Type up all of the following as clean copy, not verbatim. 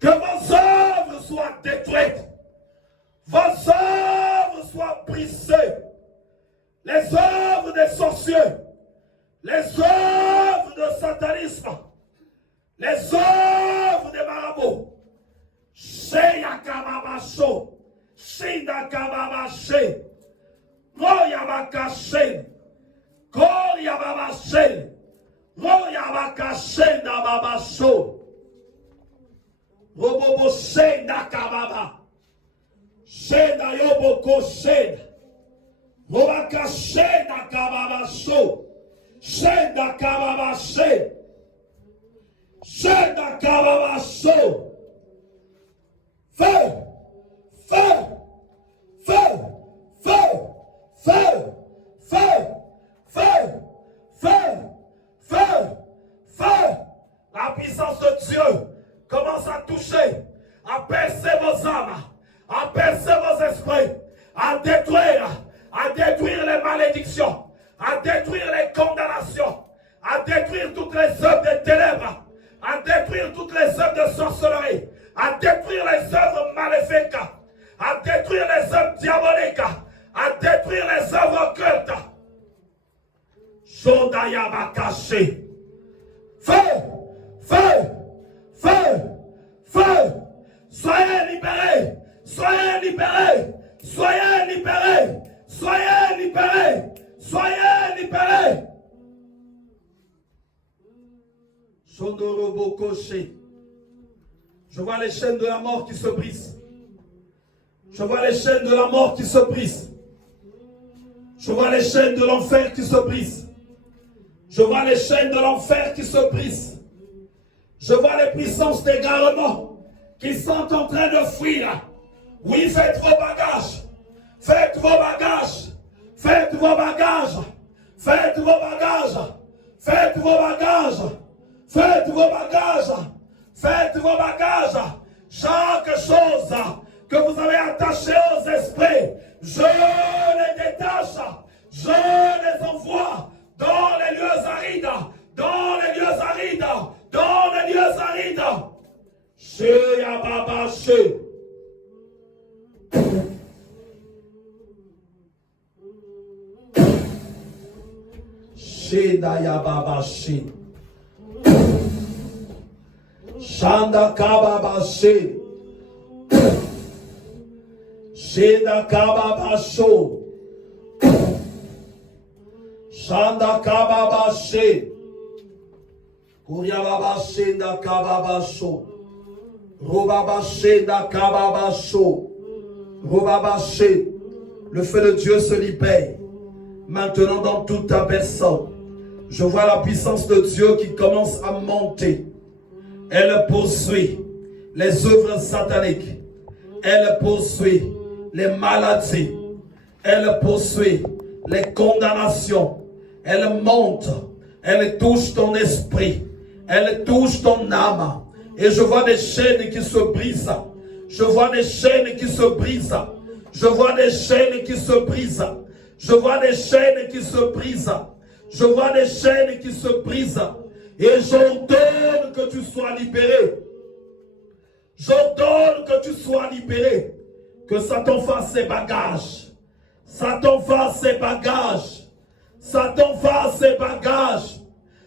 Que vos œuvres soient détruites. Vos œuvres soient brisées. Les œuvres des sorciers. Les œuvres de satanisme. Les œuvres des marabouts. Sheya kababasho. Shinda kababashe. Moya bakashe. Koya babashe. Moya bakashe da babasho. Robobo shenda kababa. Shenda yoboko shenda. Robaka shenda kababa sho. Shenda kababa she. Shenda kababa sho. Feu. Feu. Feu. Feu. Feu. Feu. Feu. Feu. Feu. Feu. La puissance de Dieu commence à toucher, à percer vos âmes, à percer vos esprits, à détruire les malédictions, à détruire les condamnations, à détruire toutes les œuvres des ténèbres, à détruire toutes les œuvres de sorcellerie, à détruire les œuvres maléfiques, à détruire les œuvres diaboliques, à détruire les œuvres occultes. Jodaya caché. Feu! Feu! Feu! Feu! Soyez libérés! Soyez libérés! Soyez libérés! Soyez libérés! Soyez libérés! Chondorobo coché. Je vois les chaînes de la mort qui se brisent. Je vois les chaînes de la mort qui se brisent. Je vois les chaînes de l'enfer qui se brisent. Je vois les chaînes de l'enfer qui se brisent. Je vois les puissances d'égarement qui sont en train de fuir. Oui, faites vos bagages. Faites vos bagages. Faites vos bagages. Faites vos bagages. Faites vos bagages. Faites vos bagages. Faites vos bagages. Chaque chose que vous avez attachée aux esprits, je les détache. Je les envoie dans les lieux arides. Dans les lieux arides. Dans les lieux arides. Chez Yababa Chez. Chez Dayababa Chez. Shanda Kababa Chez. Shenda Kababa Sho. Shanda Kababa Chez. Kuriababa Shenda Kababa Sho. Robaba Shenda Kababa Sho. Robaba She. Le feu de Dieu se libère. Maintenant dans toute ta personne. Je vois la puissance de Dieu qui commence à monter. Elle poursuit les œuvres sataniques. Elle poursuit les maladies. Elle poursuit les condamnations. Elle monte. Elle touche ton esprit. Elle touche ton âme. Et je vois des chaînes qui se brisent. Je vois des chaînes qui se brisent. Je vois des chaînes qui se brisent. Je vois des chaînes qui se brisent. Je vois des chaînes qui se brisent. Et j'ordonne que tu sois libéré. J'ordonne que tu sois libéré. Que Satan fasse ses bagages. Satan fasse ses bagages. Satan fasse ses bagages.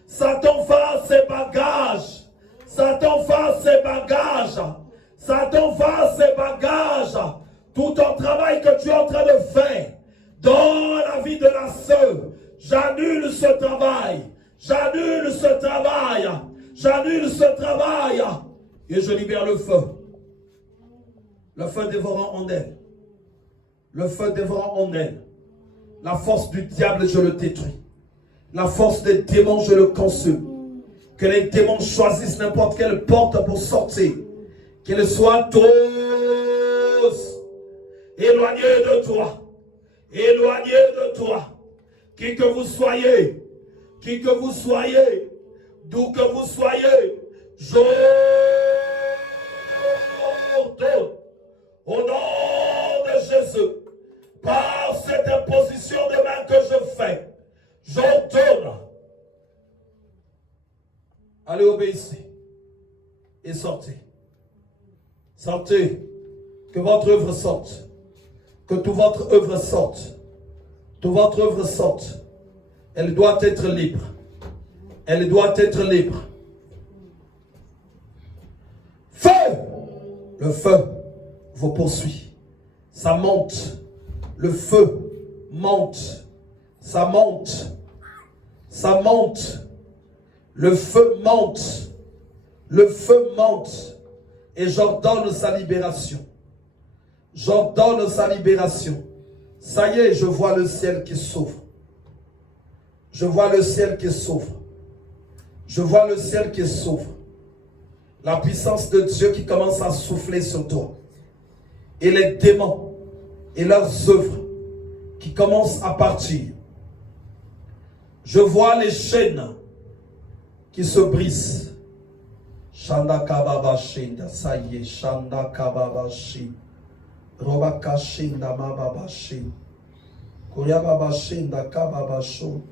Satan fasse ses bagages. Satan fasse ses bagages. Satan fasse ses bagages. Tout ton travail que tu es en train de faire dans la vie de la sœur, j'annule ce travail. J'annule ce travail. J'annule ce travail. Et je libère le feu. Le feu dévorant en elle. Le feu dévorant en elle. La force du diable, je le détruis. La force des démons, je le consume. Que les démons choisissent n'importe quelle porte pour sortir. Qu'ils soient tous éloignés de toi. Éloignés de toi. Qui que vous soyez. Qui que vous soyez. D'où que vous soyez. J'ordonne. Au nom de Jésus. Par cette imposition de main que je fais. Allez, obéissez. Et sortez. Sortez. Que votre œuvre sorte. Que toute votre œuvre sorte. Toute votre œuvre sorte. Elle doit être libre. Elle doit être libre. Feu! Le feu vous poursuit. Ça monte. Le feu monte. Ça monte. Ça monte. Le feu monte. Le feu monte. Et j'ordonne sa libération. J'ordonne sa libération. Ça y est, je vois le ciel qui s'ouvre. Je vois le ciel qui s'ouvre. Je vois le ciel qui s'ouvre. La puissance de Dieu qui commence à souffler sur toi. Et les démons et leurs œuvres qui commencent à partir. Je vois les chaînes qui se brisent. Shanda kababa shinda, ça y est, shanda kababa shinda. Robaka shinda mababa shinda. Koyababa shinda kababa shinda.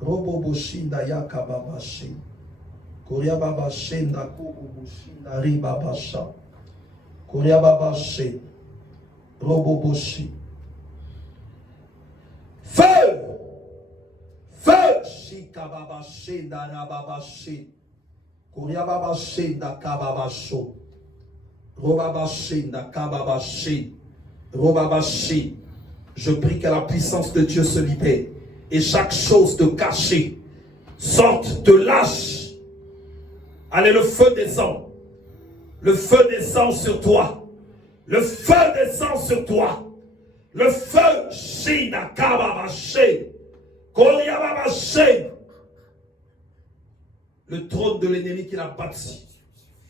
Robobo shinda yakababa shinda. Koyababa shinda kububu shinda ribaba shinda. Koyababa shinda. Robobo shinda. Feu! Feu! Shikababa shinda rababa shinda. Koyababa shinda kababa shinda. Robaba shinda kababa shinda. Robaba shinda. Je prie que la puissance de Dieu se libère et chaque chose de cachée sorte, te lâche. Allez, le feu descend. Le feu descend sur toi. Le feu descend sur toi. Le feu, Shina Kababaché, Koriababaché. Le trône de l'ennemi qu'il a bâti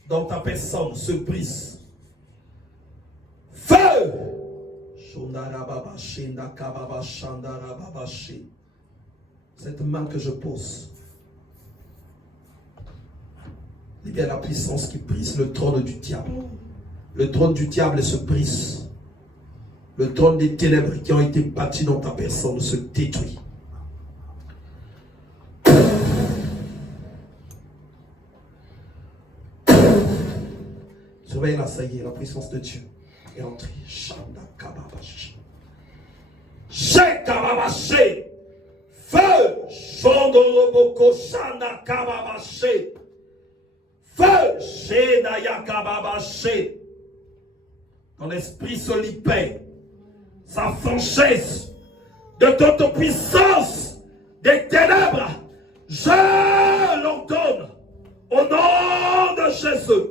dans ta personne se brise. Feu! Cette main que je pose, il y a la puissance qui brise le trône du diable. Le trône du diable se brise. Le trône des ténèbres qui ont été bâtis dans ta personne se détruit. Surveille là, ça y est, la puissance de Dieu est entrée. Shanda kababashi. Shekababashi. Feu. Shondoroboko shanda kababashi. Feu. Sheda yakababashi. Ton esprit se libère. Sa franchise de toute puissance des ténèbres, je l'ordonne au nom de Jésus.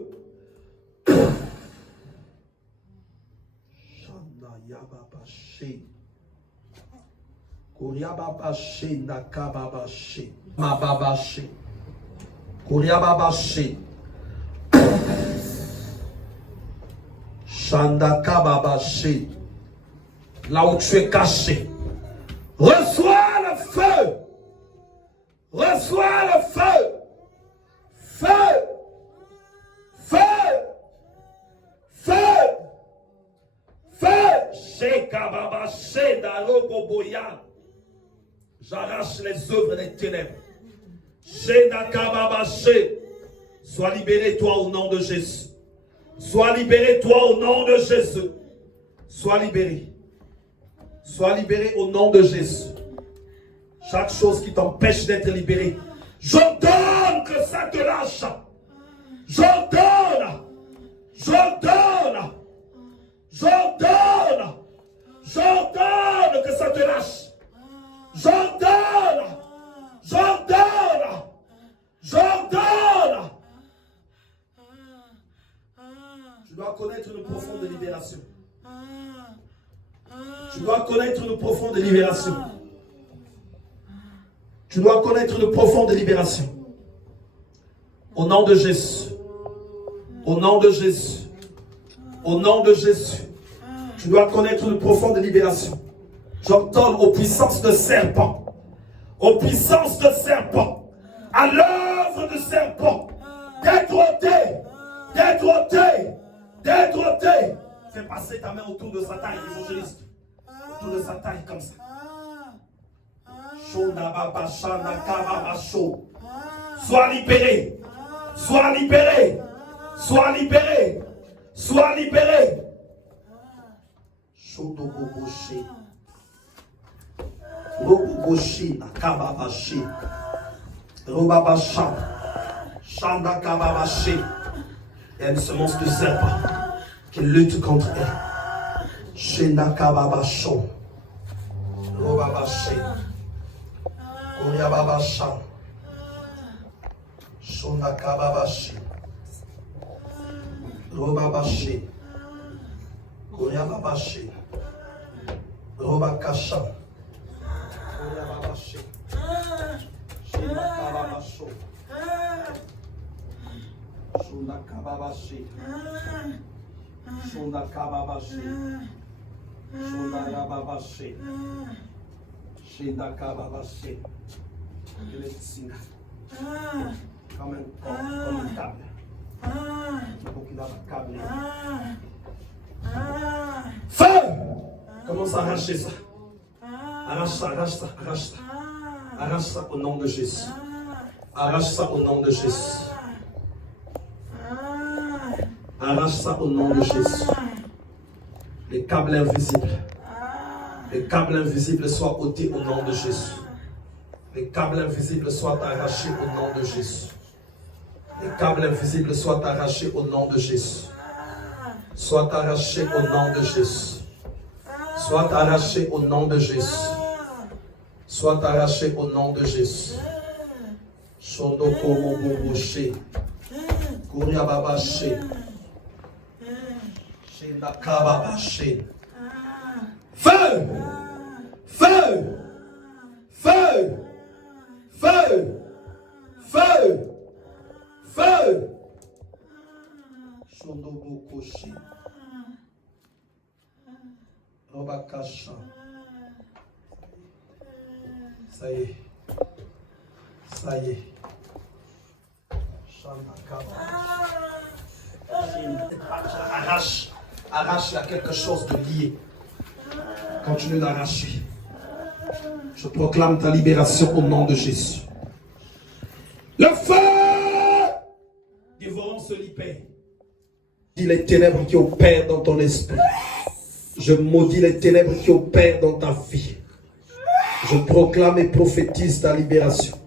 Là où tu es caché, reçois le feu. Reçois le feu. Feu. Feu. Feu. Feu. Shekababa Sheda Logoboya. J'arrache les œuvres des ténèbres. Sheda Kababa She. Sois libéré toi au nom de Jésus. Sois libéré toi au nom de Jésus. Sois libéré. Sois libéré au nom de Jésus. Chaque chose qui t'empêche d'être libéré, j'ordonne que ça te lâche. J'ordonne. J'ordonne. J'ordonne. J'ordonne que ça te lâche. J'ordonne. J'ordonne. J'ordonne. Tu dois connaître une profonde libération. Tu dois connaître une profonde libération. Tu dois connaître une profonde libération. Au nom de Jésus. Au nom de Jésus. Au nom de Jésus. Tu dois connaître une profonde libération. J'ordonne aux puissances de serpent. Aux puissances de serpent. À l'œuvre de serpent. D'être ôté. D'être ôté. D'être ôté. Fais passer ta main autour de sa taille, évangéliste. Autour de sa taille comme ça. Sois libéré. Sois libéré. Sois libéré. Sois libéré. Shodoboboshi. Roboboshi nakababashi. Robabasha. Shanda kababashi. Il y a une semence de serpent qui lutte contre elle. Shenda kababasho. Robabashi. Koryababasha. Shonda kababashi. Robabashi. Koryababashe. Robakasha. Koryababashe. Shindakababasho. Shundakababashe. Shundakababashe. Shundayababashe. Shindakababashe. Il est ici. Comme un câble. Donc il a un câble. Feu! Commence à arracher ça. Arrache ça, arrache ça, arrache ça. Arrache ça au nom de Jésus. Arrache ça au nom de Jésus. Arrache ça au nom de Jésus. Les câbles invisibles. Les câbles invisibles soient ôtés au nom de Jésus. Les câbles invisibles soient arrachés au nom de Jésus. Les câbles invisibles soient arrachés au nom de Jésus. Soit arraché au nom de Jésus. Soit arraché au nom de Jésus. Soit arraché au nom de Jésus. Shondoko Moboboshi. Kuriababashi. Shindakababashi. Feu! Feu! Feu! Feu! Feu! Feu! Shondobokoshi. Robakasha. Ça y est. Ça y est. Arrache. Arrache, il y a quelque chose de lié. Continue d'arracher. Je proclame ta libération au nom de Jésus. Le feu! Dévorant ce lipé. Dis les ténèbres qui opèrent dans ton esprit. Je maudis les ténèbres qui opèrent dans ta vie. Je proclame et prophétise ta libération.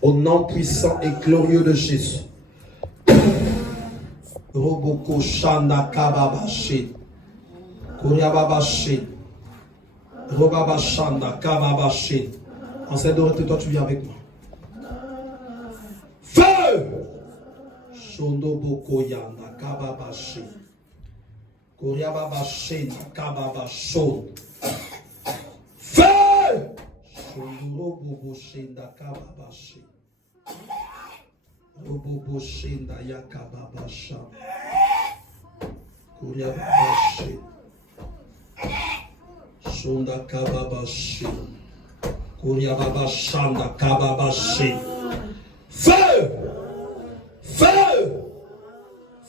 Au nom puissant et glorieux de Jésus. Roboko Shanda Kababashi. Kuriababashi. Robabashanda Kababashi. Enseigne Dorothée, toi tu viens avec moi. Feu! Shondoboko Yanda Kababashi. Kuriababashi Kababashon. Feu! Shondoboboshinda Kababashi. Roboboshinda Yakababasha. Kuriababashi. Shonda Kababashi. Kuriababashanda Kababashi. Feu! Feu!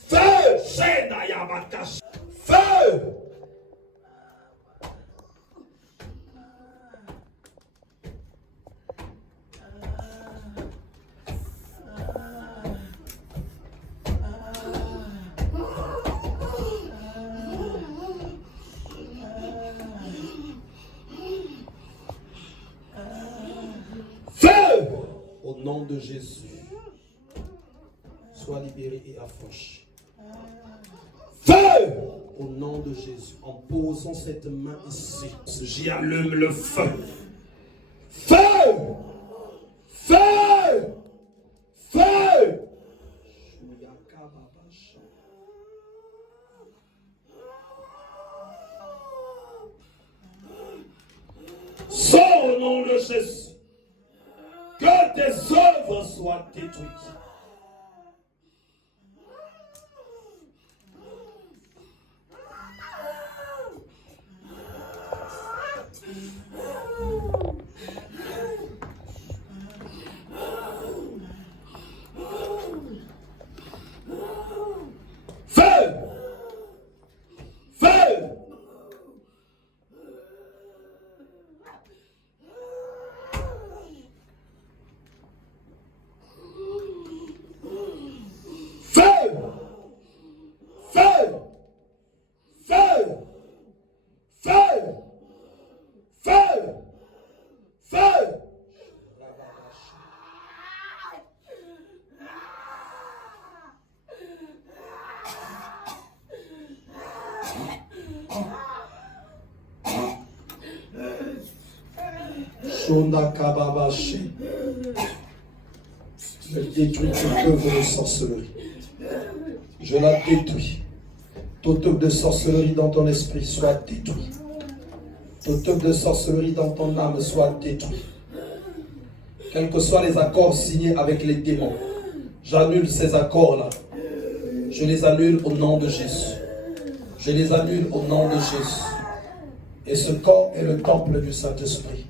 Feu! Shenda Yabakashi. Feu! Feu! Au nom de Jésus, sois libéré et affranchi. Feu! Au nom de Jésus, en posant cette main ici, j'y allume le feu. Feu! Feu! Feu! Sors au nom de Jésus. Que tes œuvres soient détruites. Feu! Feu! Shonda Kababashi. Je détruis toute œuvre de sorcellerie. Je la détruis. Toute œuvre de sorcellerie dans ton esprit soit détruite. Toute œuvre de sorcellerie dans ton âme soit détruite. Quels que soient les accords signés avec les démons, j'annule ces accords-là. Je les annule au nom de Jésus. Je les annule au nom de Jésus. Et ce corps est le temple du Saint-Esprit.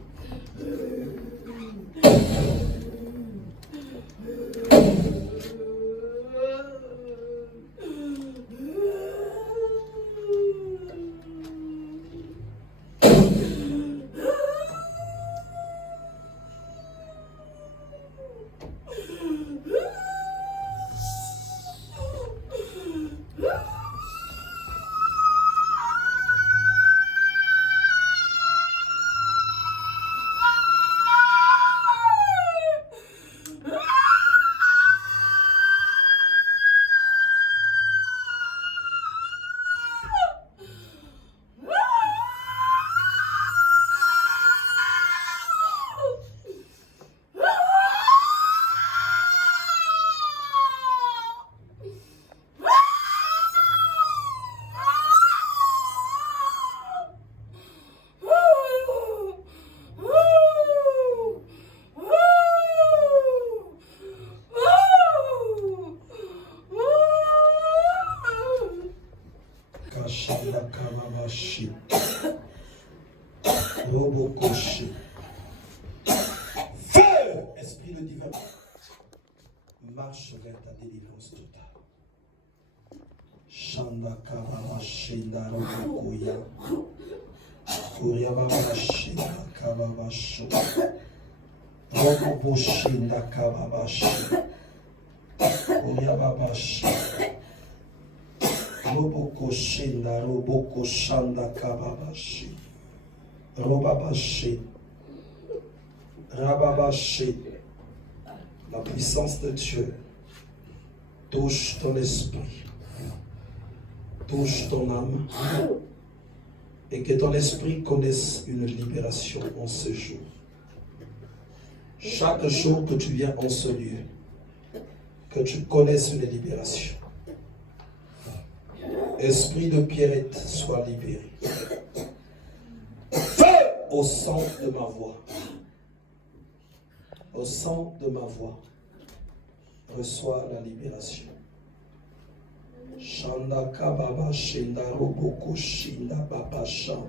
Feu, esprit de divin, marche vers ta délivrance totale. Shanda Kababa Shinda Robokoya. Koria Baba Shinda Kababa Sho. Robobo Shinda Kababa Sho. Koria Baba Sho. Roboko Shinda Roboko Shanda Kababa Shi. Robaba Shi. Rababa Shi. La puissance de Dieu touche ton esprit, touche ton âme, et que ton esprit connaisse une libération en ce jour. Chaque jour que tu viens en ce lieu, que tu connaisses une libération. Esprit de Pierrette, sois libéré. Feu au sang de ma voix. Au sang de ma voix, reçois la libération. Shanda Kababa Shinda Roboko Shinda Baba Shan.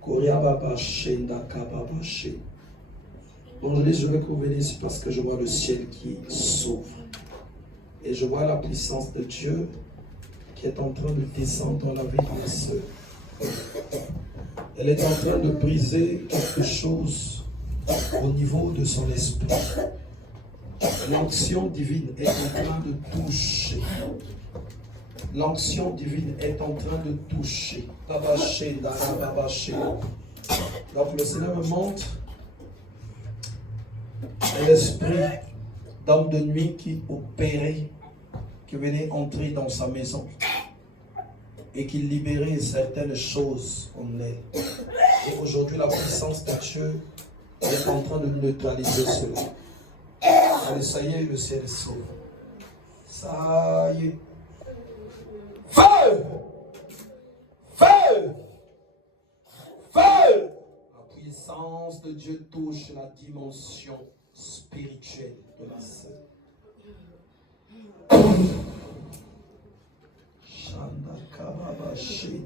Koria Baba Shinda Kababa Shin. Aujourd'hui, je vais revenir ici parce que je vois le ciel qui s'ouvre. Et je vois la puissance de Dieu qui est en train de descendre dans la vie de ma sœur. Elle est en train de briser quelque chose au niveau de son esprit. L'onction divine est en train de toucher. L'onction divine est en train de toucher. Donc le Seigneur me montre un esprit d'homme de nuit qui opérait, qui venait entrer dans sa maison et qui libérait certaines choses en elle. Et aujourd'hui, la puissance de Dieu est en train de neutraliser cela. Allez, ça y est, le ciel est sauvé. Ça y est. Feu! Feu! Feu! La puissance de Dieu touche la dimension spirituelle de la sœur. Shanda Kababashi.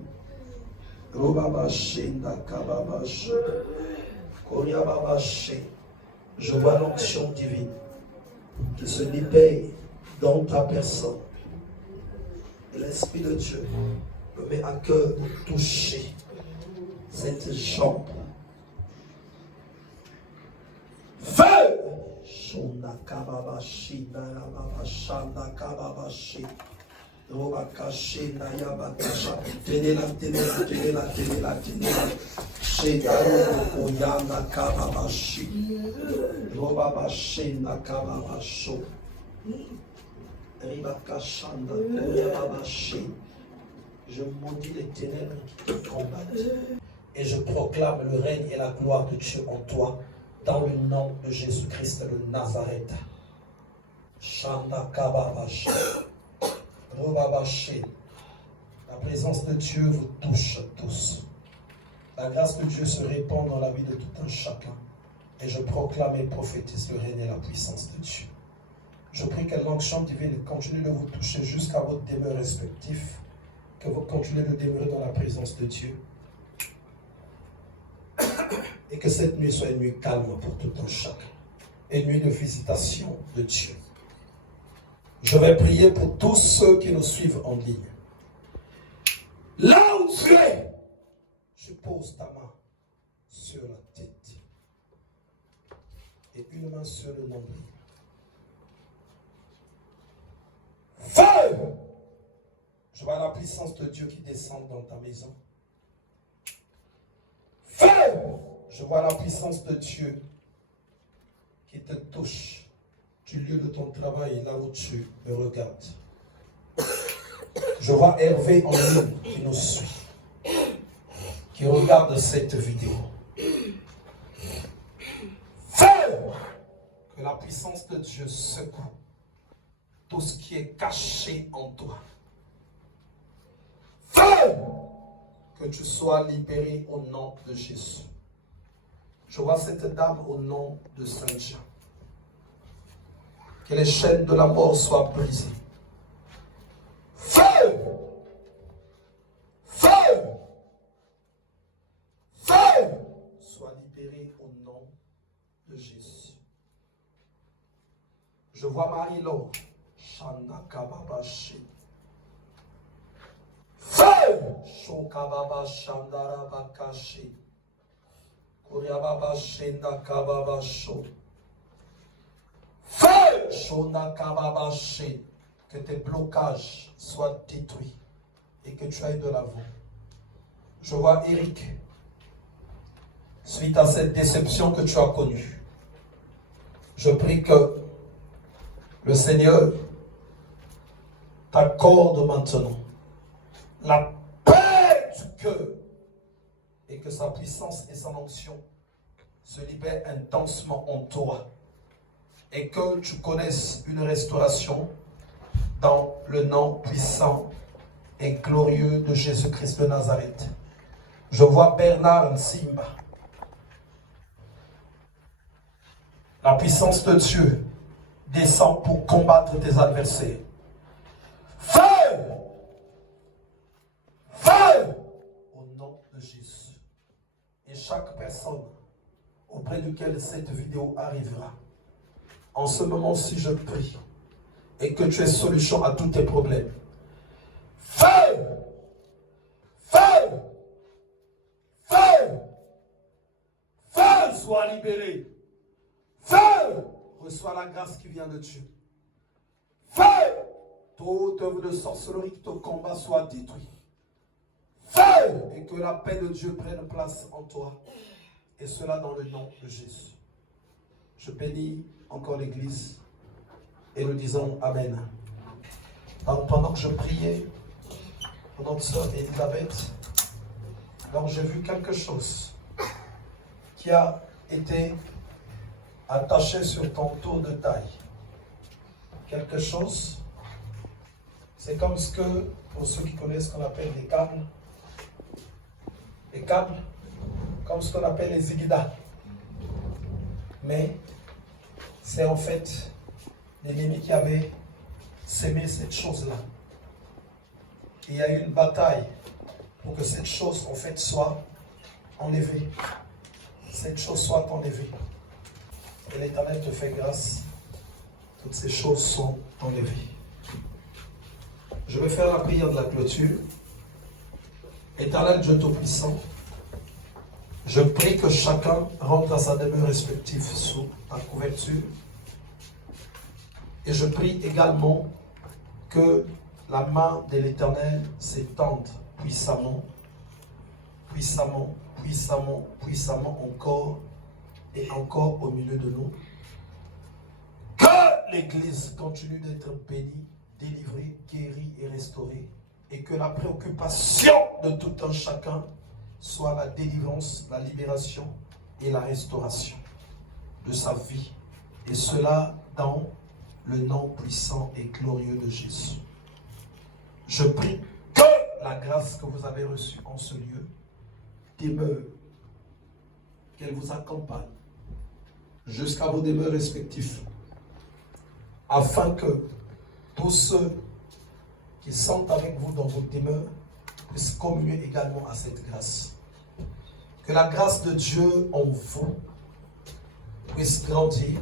Robabashi da Kababashi. Je vois l'onction divine qui se libère dans ta personne. Et l'Esprit de Dieu me met à cœur de toucher cette jambe. Feu! Shonda Kababashi, Narababashanda Kababashi. Tenez-la. Shedaro Oyana Kababashi. Robabashenda Kababasho. Ribakashanda Oyababashi. Je maudis les ténèbres qui te combattent Et je proclame le règne et la gloire de Dieu en toi, dans le nom de Jésus-Christ de Nazareth. Shanda Kababashi. Robabashi. La présence de Dieu vous touche tous. La grâce de Dieu se répand dans la vie de tout un chacun. Et je proclame et prophétise le règne et la puissance de Dieu. Je prie que l'onction divine continue de vous toucher jusqu'à votre demeure respective, que vous continuez de demeurer dans la présence de Dieu. Et que cette nuit soit une nuit calme pour tout un chacun. Une nuit de visitation de Dieu. Je vais prier pour tous ceux qui nous suivent en ligne. Là où tu es, je pose ta main sur la tête et une main sur le nombril. Feu! Je vois la puissance de Dieu qui descend dans ta maison. Feu! Je vois la puissance de Dieu qui te touche du lieu de ton travail, là où tu me regardes. Je vois Hervé en ligne qui nous suit, qui regarde cette vidéo. Feu! Que la puissance de Dieu secoue tout ce qui est caché en toi. Feu! Que tu sois libéré au nom de Jésus. Je vois cette dame au nom de Saint Jean. Que les chaînes de la mort soient brisées. Feu! Feu! Feu! Sois libéré au nom de Jésus. Je vois Marie-Laure. Shanda Kababashi. Feu! Shokababa Shandara Bakashi. Kuriababa Shenda Kababasho. Feu! Shonda Kababashi. Que tes blocages soient détruits et que tu ailles de l'avant. Je vois Eric. Suite à cette déception que tu as connue, je prie que le Seigneur t'accorde maintenant la paix du cœur et que sa puissance et son onction se libèrent intensement en toi et que tu connaisses une restauration dans le nom puissant et glorieux de Jésus-Christ de Nazareth. Je vois Bernard Nsimba. La puissance de Dieu descend pour combattre tes adversaires. Feu! Feu! Au nom de Jésus. Et chaque personne auprès de laquelle cette vidéo arrivera, en ce moment-ci, je prie et que tu aies solution à tous tes problèmes. Feu! Feu! Feu! Feu! Sois libéré. Feu! Reçois la grâce qui vient de Dieu. Feu! Toute œuvre de sorcellerie qui te combat soit détruite. Feu! Et que la paix de Dieu prenne place en toi. Et cela dans le nom de Jésus. Je bénis encore l'Église et nous disons Amen. Alors, pendant que je priais, pendant que sœur Elisabeth, alors j'ai vu quelque chose qui a été attaché sur ton tour de taille. Quelque chose, c'est comme ce que, pour ceux qui connaissent ce qu'on appelle des câbles, comme ce qu'on appelle les zigida. Mais c'est en fait l'ennemi qui avait sémé cette chose-là. Il y a eu une bataille pour que cette chose en fait soit enlevée. Cette chose soit enlevée. Et l'Éternel te fait grâce. Toutes ces choses sont enlevées. Je vais faire la prière de la clôture. Éternel Dieu Tout-Puissant, je prie que chacun rentre à sa demeure respective sous ta couverture. Et je prie également que la main de l'Éternel s'étende puissamment, puissamment, puissamment, puissamment encore et encore au milieu de nous. Que l'Église continue d'être bénie, délivrée, guérie et restaurée. Et que la préoccupation de tout un chacun soit la délivrance, la libération et la restauration de sa vie. Et cela dans le nom puissant et glorieux de Jésus. Je prie que la grâce que vous avez reçue en ce lieu demeure, qu'elle vous accompagne jusqu'à vos demeures respectives, afin que tous ceux qui sont avec vous dans vos demeures puissent communier également à cette grâce. Que la grâce de Dieu en vous puisse grandir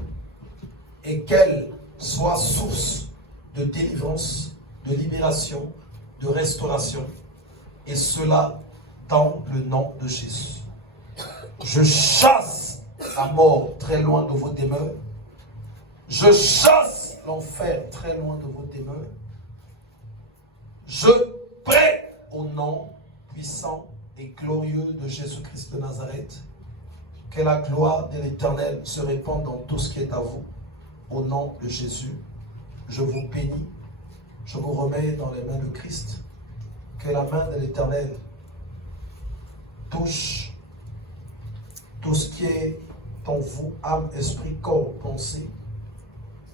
et qu'elle soit source de délivrance, de libération, de restauration, et cela dans le nom de Jésus. Je chasse la mort très loin de vos demeures. Je chasse l'enfer très loin de vos demeures. Je prie au nom puissant et glorieux de Jésus-Christ de Nazareth, que la gloire de l'Éternel se répande dans tout ce qui est à vous. Au nom de Jésus, je vous bénis, je vous remets dans les mains de Christ. Que la main de l'Éternel touche tout ce qui est en vous, âme, esprit, corps, pensée,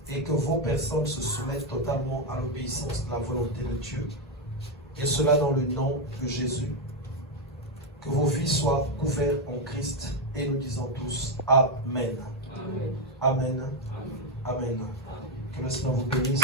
et que vos personnes se soumettent totalement à l'obéissance de la volonté de Dieu. Et cela dans le nom de Jésus. Que vos vies soient couvertes en Christ. Et nous disons tous Amen. Amen. Amen. Amen. Que le Seigneur vous bénisse.